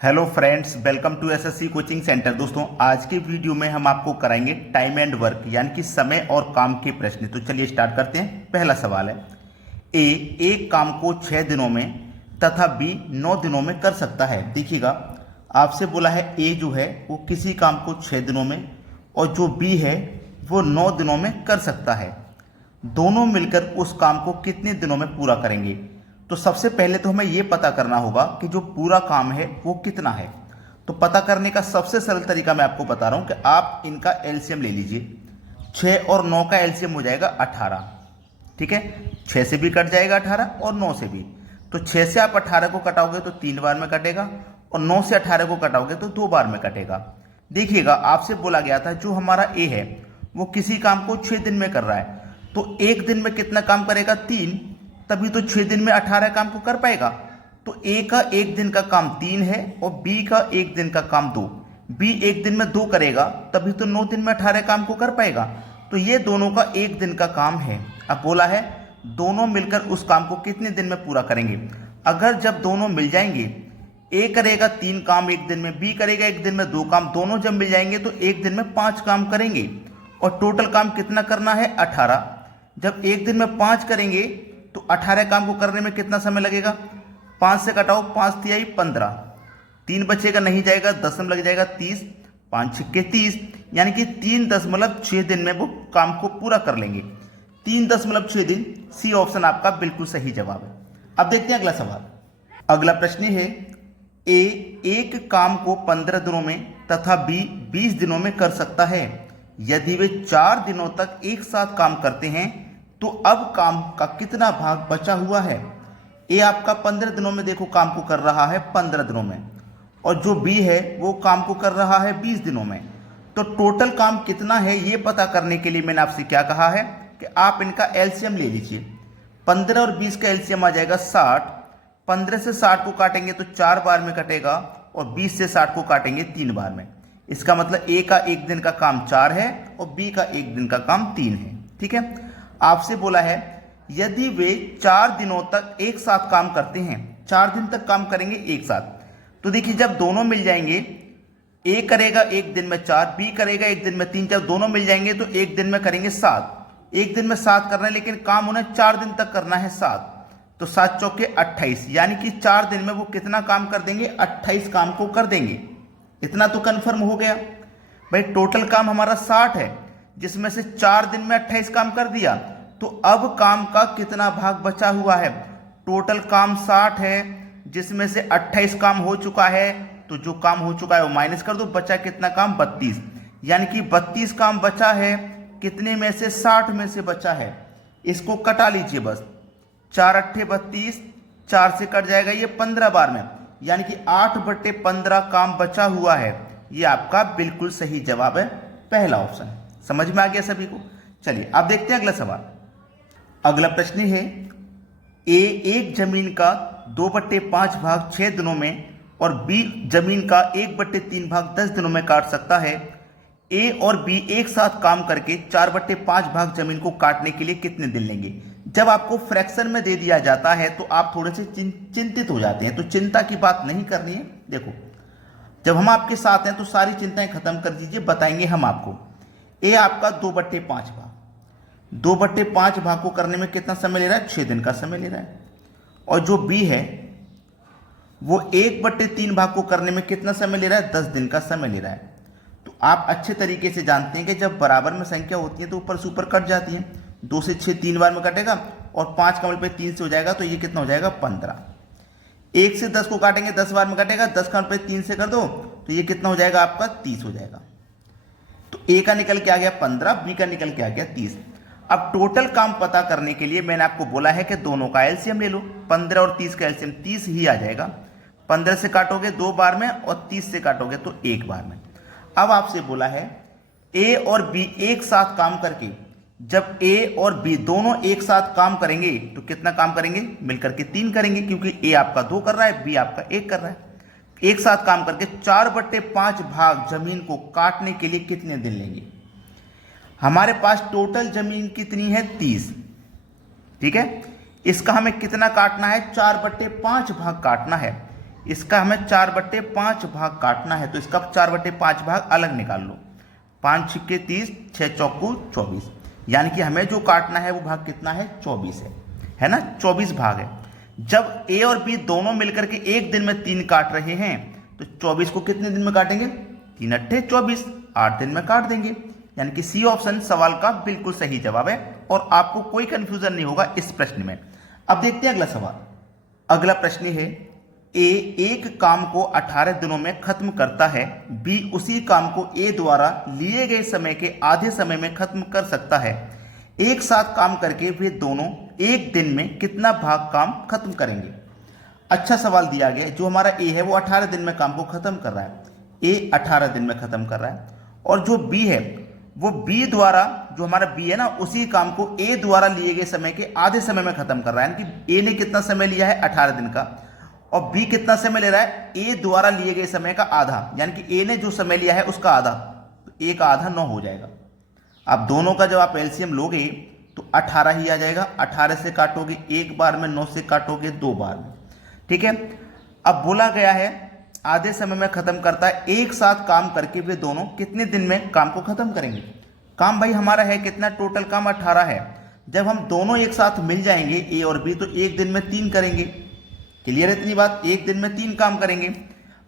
Hello friends, welcome to SSC coaching centre. दोस्तों, आज के वीडियो में हम आपको कराएंगे टाइम एंड वर्क यानी कि समय और काम के प्रश्न। तो चलिए स्टार्ट करते हैं। पहला सवाल है, ए एक काम को 6 दिनों में तथा बी 9 दिनों में कर सकता है। देखिएगा, आपसे बोला है ए जो है वो किसी काम को 6 दिनों में और जो बी है वो 9 दिनों में कर सकता है। दोनों मिलकर उस काम को कितने दिनों में पूरा करेंगे? तो सबसे पहले तो हमें यह पता करना होगा कि जो पूरा काम है वो कितना है। तो पता करने का सबसे सरल तरीका मैं आपको बता रहा हूं कि आप इनका एलसीएम ले लीजिए। 6 और 9 का एलसीएम हो जाएगा 18। ठीक है, 6 से भी कट जाएगा 18 और 9 से भी। तो 6 से आप 18 को कटाओगे तो 3 बार में कटेगा और 9 से 18 को कटाओगे तो 2 बार में कटेगा। देखिएगा, आपसे बोला गया था जो हमारा ए है वो किसी काम को 6 दिन में कर रहा है, तो एक दिन में कितना काम करेगा? 3। तभी तो 6 दिन में 18 काम को कर पाएगा। तो ए का एक दिन का काम 3 है और बी का एक दिन का काम 2। बी एक दिन में 2 करेगा तभी तो 9 दिन में 18 काम को कर पाएगा। तो ये दोनों का एक दिन का काम है। अब बोला है दोनों मिलकर उस काम को कितने दिन में पूरा करेंगे। अगर जब दोनों मिल जाएंगे, ए करेगा 3 काम एक दिन में, बी करेगा एक दिन में 2 काम, दोनों जब मिल जाएंगे तो एक दिन में 5 काम करेंगे और टोटल काम कितना करना है? 18। जब एक दिन में 5 करेंगे तो 18 काम को करने में कितना समय लगेगा? 5 से घटाओ, 5 तिहाई 15, 3 बचेगा, नहीं जाएगा, 10 में लग जाएगा 30, 5 छक्के 30, यानी कि 3.6 दिन में वो काम को पूरा कर लेंगे। 3.6 दिन, सी ऑप्शन आपका बिल्कुल सही जवाब है। अब देखते हैं अगला सवाल। अगला प्रश्न है, ए एक काम को 15 दिनों में तथा बी 20 दिनों में कर सकता है। यदि वे 4 दिनों तक एक साथ काम करते हैं तो अब काम का कितना भाग बचा हुआ है? ए आपका 15 दिनों में देखो काम को कर रहा है 15 दिनों में, और जो बी है वो काम को कर रहा है 20 दिनों में। तो टोटल काम कितना है ये पता करने के लिए मैंने आपसे क्या कहा है कि आप इनका एलसीएम ले लीजिए। 15 और 20 का एलसीएम आ जाएगा 60। 15 से 60 को काटेंगे तो 4 बार में कटेगा और 20 से 60 को काटेंगे 3 बार में। इसका मतलब ए का एक दिन का काम 4 है और बी का एक दिन का काम 3 है। ठीक है, आपसे बोला है यदि वे 4 दिनों तक एक साथ काम करते हैं, 4 दिन तक काम करेंगे एक साथ, तो देखिए जब दोनों मिल जाएंगे, ए करेगा एक दिन में 4, बी करेगा एक दिन में 3, जब दोनों मिल जाएंगे तो एक दिन में करेंगे 7। एक दिन में 7 करना है लेकिन काम उन्हें 4 दिन तक करना है 7, तो 7 चौके 28, यानी कि 4 दिन में वो कितना काम कर देंगे? 28 काम को कर देंगे। इतना तो कंफर्म हो गया भाई। टोटल काम हमारा 60 है जिसमें से 4 दिन में 28 काम कर दिया, तो अब काम का कितना भाग बचा हुआ है? टोटल काम 60 है जिसमें से 28 काम हो चुका है, तो जो काम हो चुका है वो माइनस कर दो, बचा कितना काम? 32, यानी कि 32 काम बचा है। कितने में से? 60 में से बचा है। इसको कटा लीजिए बस, 4 अट्ठे 32, 4 से कट जाएगा ये 15 बार में, यानी कि 8/15 काम बचा हुआ है। ये आपका बिल्कुल सही जवाब है, पहला ऑप्शन। समझ में आ गया सभी को? चलिए अब देखते हैं अगला सवाल। अगला प्रश्न है, ए एक जमीन का 2/5 भाग 6 दिनों में और बी जमीन का 1/3 भाग 10 दिनों में काट सकता है। ए और बी एक साथ काम करके 4/5 भाग जमीन को काटने के लिए कितने दिन लेंगे? जब आपको फ्रैक्शन में दे दिया जाता है तो आप थोड़े से चिंतित हो जाते हैं, तो चिंता की बात नहीं करनी है। देखो, जब हम आपके साथ हैं तो सारी चिंताएं खत्म कर दीजिए, बताएंगे हम आपको। ए आपका 2/5 भाग, 2/5 भाग को करने में कितना समय ले रहा है? 6 दिन का समय ले रहा है। और जो बी है वो 1/3 भाग को करने में कितना समय ले रहा है? 10 दिन का समय ले रहा है। तो आप अच्छे तरीके से जानते हैं कि जब बराबर में संख्या होती है तो ऊपर से ऊपर कट जाती है। 2 से 6 3 बार में कटेगा और 5 का मल्टीप्लाई 3 से हो जाएगा, तो ये कितना हो जाएगा? 15। 1 से 10 को काटेंगे 10 बार में कटेगा, 10 का मल्टीप्लाई 3 से कर दो तो ये कितना हो जाएगा? आपका 30 हो जाएगा। तो ए का निकल के आ गया 15, बी का निकल के आ गया 30। अब टोटल काम पता करने के लिए मैंने आपको बोला है कि दोनों का एलसीएम ले लो। 15 और 30 का एलसीएम 30 ही आ जाएगा। 15 से काटोगे 2 बार में और 30 से काटोगे तो 1 बार में। अब आपसे बोला है ए और बी एक साथ काम करके, जब ए और बी दोनों एक साथ काम करेंगे तो कितना काम करेंगे? मिलकर के 3 करेंगे, क्योंकि ए आपका 2 कर रहा है, बी आपका 1 कर रहा है। एक साथ काम करके 4/5 भाग जमीन को काटने के लिए कितने दिन लेंगे? हमारे पास टोटल जमीन कितनी है? 30। ठीक है, इसका हमें कितना काटना है? 4/5 भाग काटना है। इसका हमें 4/5 भाग काटना है, तो इसका 4/5 भाग अलग निकाल लो। 5 छिक्के 30, 6 चौकू 24, यानी कि हमें जो काटना है वो भाग कितना है, 24 है ना, 24 भाग है। जब ए और बी दोनों मिलकर के एक दिन में 3 काट रहे हैं, तो 24 को कितने दिन में काटेंगे, 3 अट्ठे 24, 8 दिन में काट देंगे। यानी कि सी ऑप्शन सवाल का बिल्कुल सही जवाब है और आपको कोई कंफ्यूजन नहीं होगा इस प्रश्न में। अब देखते हैं अगला सवाल। अगला प्रश्न है, ए एक काम को 18 दिनों में खत्म करता है, बी उसी काम को ए द्वारा लिए गए समय के आधे समय में खत्म कर सकता है। एक साथ काम करके वे दोनों एक दिन में कितना भाग काम खत्म करेंगे। अच्छा सवाल दिया गया है। जो हमारा ए है वो 18 दिन में काम को खत्म कर रहा है, ए 18 दिन में खत्म कर रहा है, और जो बी है वो बी द्वारा, जो हमारा बी है ना, उसी काम को ए द्वारा लिए गए समय के आधे समय में खत्म कर रहा है। यानी कि ए ने कितना समय लिया है, 18 दिन का, और बी कितना समय ले रहा है, ए द्वारा लिए गए समय का आधा। यानी कि ए ने जो समय लिया है उसका आधा, तो ए का आधा 9 हो जाएगा। अब दोनों का जब आप एलसीएम लोगे तो 18 ही आ जाएगा। 18 से काटोगे एक बार में, 9 से काटोगे 2 बार में, ठीक है। अब बोला गया है आधे समय में खत्म करता है, एक साथ काम करके वे दोनों कितने दिन में काम को खत्म करेंगे। काम भाई हमारा है कितना, टोटल काम 18 है। जब हम दोनों एक साथ मिल जाएंगे ए और बी, तो एक दिन में 3 करेंगे। क्लियर है इतनी बात, एक दिन में 3 काम करेंगे।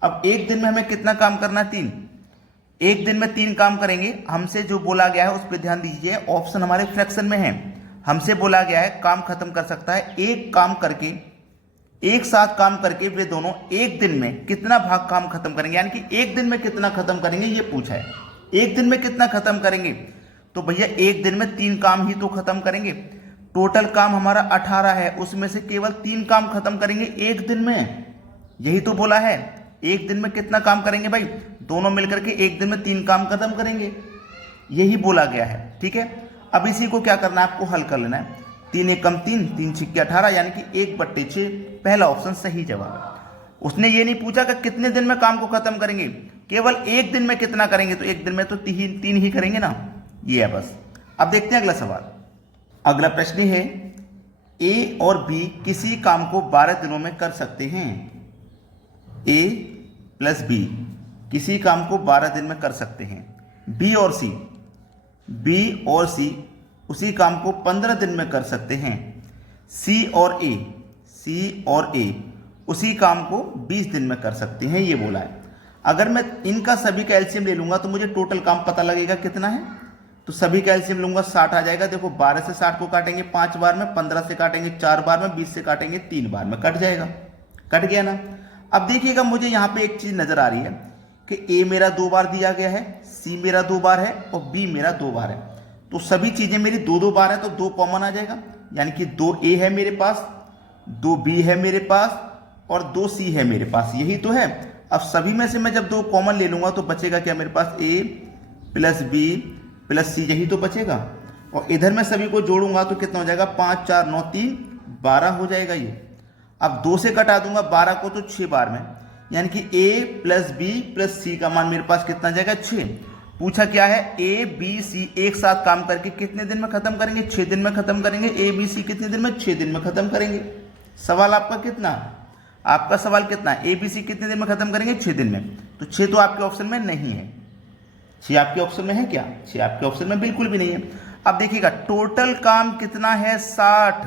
अब एक दिन में हमें कितना काम करना है, 3। एक दिन में 3 काम करेंगे। हमसे जो बोला गया है उस पर ध्यान दीजिए, ऑप्शन हमारे फ्रैक्शन में है। हमसे बोला गया है काम खत्म कर सकता है, एक काम करके, एक साथ काम करके वे दोनों एक दिन में कितना भाग काम खत्म करेंगे। यानी कि एक दिन में कितना खत्म करेंगे ये पूछा है। एक दिन में कितना खत्म करेंगे, तो भैया एक दिन में 3 काम ही तो खत्म करेंगे। टोटल काम हमारा 18 है, उसमें से केवल 3 काम खत्म करेंगे एक दिन में, यही तो बोला है। एक दिन में कितना काम करेंगे भाई, दोनों मिलकर के एक दिन में 3 काम खत्म करेंगे, यही बोला गया है, ठीक है। अब इसी को क्या करना है, आपको हल कर लेना है। 3 एकम 3, 3 छिक्के 18, यानी कि 1/6 पहला ऑप्शन सही जवाब है। उसने ये नहीं पूछा कि कितने दिन में काम को खत्म करेंगे, केवल एक दिन में कितना करेंगे, तो एक दिन में तो 3 ही करेंगे ना, ये है बस। अब देखते हैं अगला सवाल। अगला प्रश्न है, ए और बी किसी काम को 12 दिनों में कर सकते हैं। ए प्लस बी किसी काम को 12 दिन में कर सकते हैं। बी और सी उसी काम को 15 दिन में कर सकते हैं। सी और ए उसी काम को 20 दिन में कर सकते हैं, ये बोला है। अगर मैं इनका सभी का एलसीएम ले लूंगा तो मुझे टोटल काम पता लगेगा कितना है। तो सभी का एलसीएम लूंगा 60 आ जाएगा। देखो 12 से 60 को काटेंगे 5 बार में, 15 से काटेंगे 4 बार में, 20 से काटेंगे 3 बार में, कट जाएगा। कट गया ना। अब देखिएगा मुझे यहाँ पे एक चीज नजर आ रही है कि ए मेरा 2 बार दिया गया है, सी मेरा 2 बार है और बी मेरा 2 बार है। तो सभी चीजें मेरी 2 बार है, तो 2 कॉमन आ जाएगा। यानी कि 2 ए है मेरे पास, 2 बी है मेरे पास और 2 सी है मेरे पास, यही तो है। अब सभी में से मैं जब 2 कॉमन ले लूंगा तो बचेगा क्या मेरे पास, ए प्लस बी प्लस सी, यही तो बचेगा। और इधर मैं सभी को जोड़ूंगा तो कितना हो जाएगा, 5 4 9 3 12 हो जाएगा ये। अब 2 से कटा दूंगा 12 को तो 6 बार में, यानी कि ए प्लस बी प्लस सी का मान मेरे पास कितना जाएगा, 6। पूछा क्या है, ए बी सी एक साथ काम करके कितने दिन में खत्म करेंगे, 6 दिन में खत्म करेंगे। ए बी सी कितने दिन में, 6 दिन में खत्म करेंगे। सवाल आपका कितना, आपका सवाल कितना, ए बी सी कितने दिन में खत्म करेंगे, 6 दिन में। तो 6 तो आपके ऑप्शन में नहीं है। 6 आपके ऑप्शन में है क्या, 6 आपके ऑप्शन में बिल्कुल भी नहीं है। अब देखिएगा टोटल काम कितना है, 60।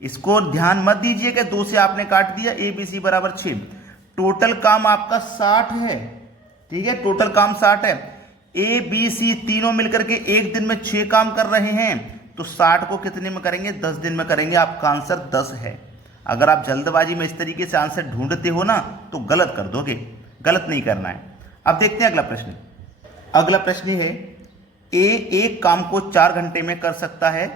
इसको ध्यान मत दीजिए कि 2 से आपने काट दिया, ए बी सी बराबर 6। टोटल काम आपका 60 है, ठीक है, टोटल काम 60 है। ए बी सी तीनों मिलकर के एक दिन में 6 काम कर रहे हैं, तो 60 को कितने में करेंगे, 10 दिन में करेंगे। आपका आंसर 10 है। अगर आप जल्दबाजी में इस तरीके से आंसर ढूंढते हो ना तो गलत कर दोगे, गलत नहीं करना है। अब देखते हैं अगला प्रश्न। अगला प्रश्न है, ए एक काम को 4 घंटे में कर सकता है,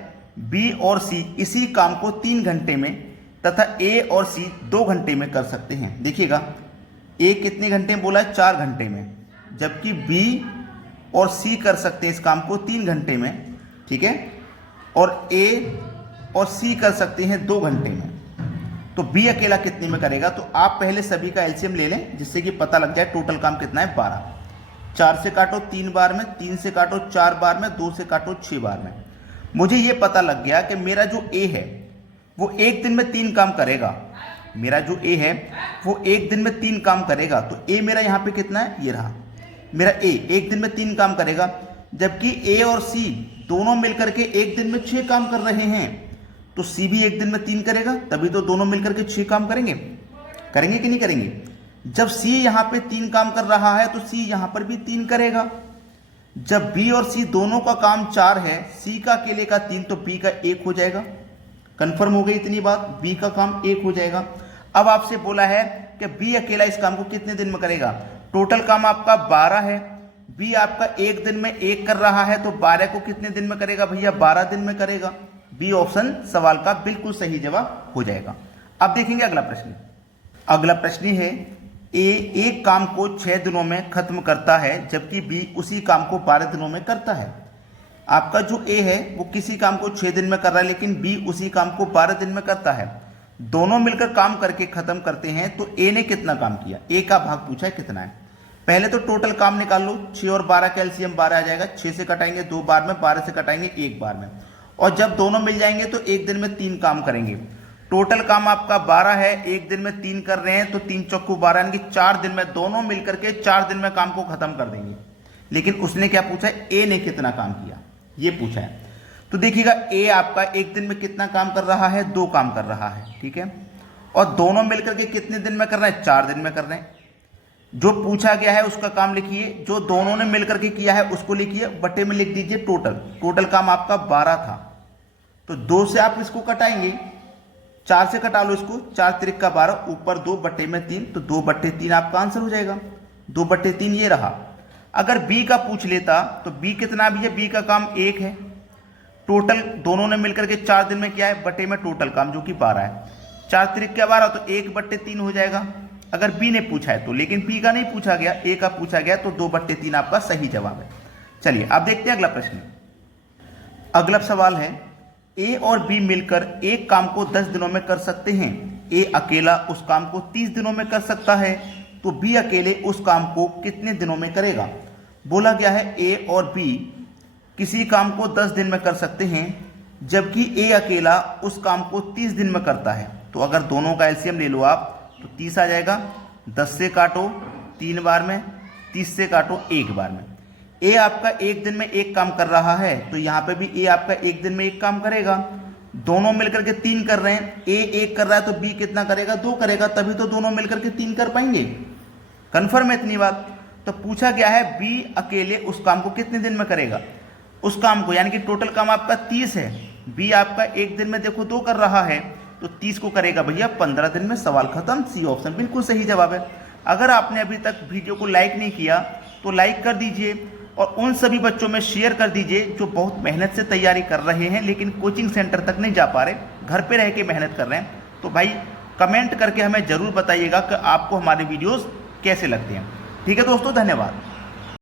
बी और सी इसी काम को 3 घंटे में तथा ए और सी 2 घंटे में कर सकते हैं। देखिएगा ए कितने घंटे में बोला है, 4 घंटे में, जबकि बी और सी कर सकते हैं इस काम को 3 घंटे में, ठीक है, और ए और सी कर सकते हैं 2 घंटे में। तो बी अकेला कितने में करेगा, तो आप पहले सभी का एलसीएम ले लें जिससे कि पता लग जाए टोटल काम कितना है, 12। 4 से काटो 3 बार में, 3 से काटो 4 बार में, 2 से काटो 6 बार में। मुझे ये पता लग गया कि मेरा जो ए है वो एक दिन में 3 काम करेगा, मेरा जो ए है वो एक दिन में 3 काम करेगा, तो ए मेरा यहाँ पे कितना है, ये रहा मेरा ए एक दिन में 3 काम करेगा, जबकि ए और सी दोनों मिलकर के एक दिन में 6 काम कर रहे हैं, तो सी भी एक दिन में 3 करेगा, तभी तो दोनों मिलकर के 6 काम करेंगे कि नहीं करेंगे। जब सी यहाँ पे 3 काम कर रहा है तो सी यहाँ पर भी 3 करेगा। जब बी और सी दोनों का काम 4 है, सी का अकेले का 3, तो बी का 1 हो जाएगा। कंफर्म हो गई इतनी बात, बी का काम 1 हो जाएगा। अब आपसे बोला है कि बी अकेला इस काम को कितने दिन में करेगा। टोटल काम आपका 12 है, बी आपका एक दिन में 1 कर रहा है, तो 12 को कितने दिन में करेगा भैया, 12 दिन में करेगा। बी ऑप्शन सवाल का बिल्कुल सही जवाब हो जाएगा। अब देखेंगे अगला प्रश्न। अगला प्रश्न है ए एक काम को 6 दिनों में खत्म करता है, जबकि बी उसी काम को 12 दिनों में करता है। आपका जो ए है वो किसी काम को 6 दिन में कर रहा है, लेकिन बी उसी काम को 12 दिन में करता है। दोनों मिलकर काम करके खत्म करते हैं, तो ए ने कितना काम किया, ए का भाग पूछा है कितना है। पहले तो टोटल काम निकाल लो, 6 और 12 का एलसीएम 12 आ जाएगा। 6 से कटाएंगे 2 बार में, 12 से कटाएंगे 1 बार में, और जब दोनों मिल जाएंगे तो एक दिन में 3 काम करेंगे। टोटल काम आपका 12 है, एक दिन में 3 कर रहे हैं, तो 3 चौको 12 यानी कि 4 दिन में दोनों मिलकर के 4 दिन में काम को खत्म कर देंगे। लेकिन उसने क्या पूछा है, ए ने कितना काम किया ये पूछा है। तो देखिएगा ए आपका एक दिन में कितना काम कर रहा है, 2 काम कर रहा है, ठीक है। और दोनों मिलकर के कितने दिन में कर रहे हैं, 4 दिन में कर रहे हैं। जो पूछा गया है उसका काम लिखिए, जो दोनों ने मिलकर के किया है उसको लिखिए, बटे में लिख दीजिए टोटल काम आपका 12 था, तो 2 से आप इसको कटाएंगे, 4 से कटा लो इसको, 4 त्रिक का 12, ऊपर 2 बटे में 3, तो 2 बटे 3 आपका आंसर हो जाएगा। 2 बटे 3 ये रहा। अगर बी का पूछ लेता तो बी कितना भी है, बी का काम 1 है, टोटल दोनों ने मिलकर के 4 दिन में किया है, बटे में टोटल काम जो कि 12 है, 4 त्रिक का 12, तो 1 बटे 3 हो जाएगा अगर बी ने पूछा है तो। लेकिन बी का नहीं पूछा गया, ए का पूछा गया, तो 2 बटे 3 आपका सही जवाब है। चलिए अब देखते हैं अगला प्रश्न। अगला सवाल है ए और बी मिलकर एक काम को 10 दिनों में कर सकते हैं। ए अकेला उस काम को 30 दिनों में कर सकता है, तो बी अकेले उस काम को कितने दिनों में करेगा। बोला गया है ए और बी किसी काम को 10 दिन में कर सकते हैं, जबकि ए अकेला उस काम को 30 दिन में करता है। तो अगर दोनों का एलसीएम ले लो आप तो 30 आ जाएगा। 10 से काटो 3 बार में, 30 से काटो 1 बार में। ए आपका एक दिन में 1 काम कर रहा है, तो यहाँ पे भी ए आपका एक दिन में 1 काम करेगा। दोनों मिलकर के 3 कर रहे हैं, ए 1 कर रहा है तो बी कितना करेगा, 2 करेगा, तभी तो दोनों मिलकर के 3 कर पाएंगे। कंफर्म है इतनी बात। तो पूछा गया है बी अकेले उस काम को कितने दिन में करेगा, उस काम को, यानी कि टोटल काम आपका 30 है, बी आपका एक दिन में देखो 2 कर रहा है, तो 30 को करेगा भैया 15 दिन में। सवाल खत्म, सी ऑप्शन बिल्कुल सही जवाब है। अगर आपने अभी तक वीडियो को लाइक नहीं किया तो लाइक कर दीजिए, और उन सभी बच्चों में शेयर कर दीजिए जो बहुत मेहनत से तैयारी कर रहे हैं लेकिन कोचिंग सेंटर तक नहीं जा पा रहे, घर पे रह के मेहनत कर रहे हैं। तो भाई कमेंट करके हमें ज़रूर बताइएगा कि आपको हमारे वीडियोस कैसे लगते हैं। ठीक है दोस्तों, धन्यवाद।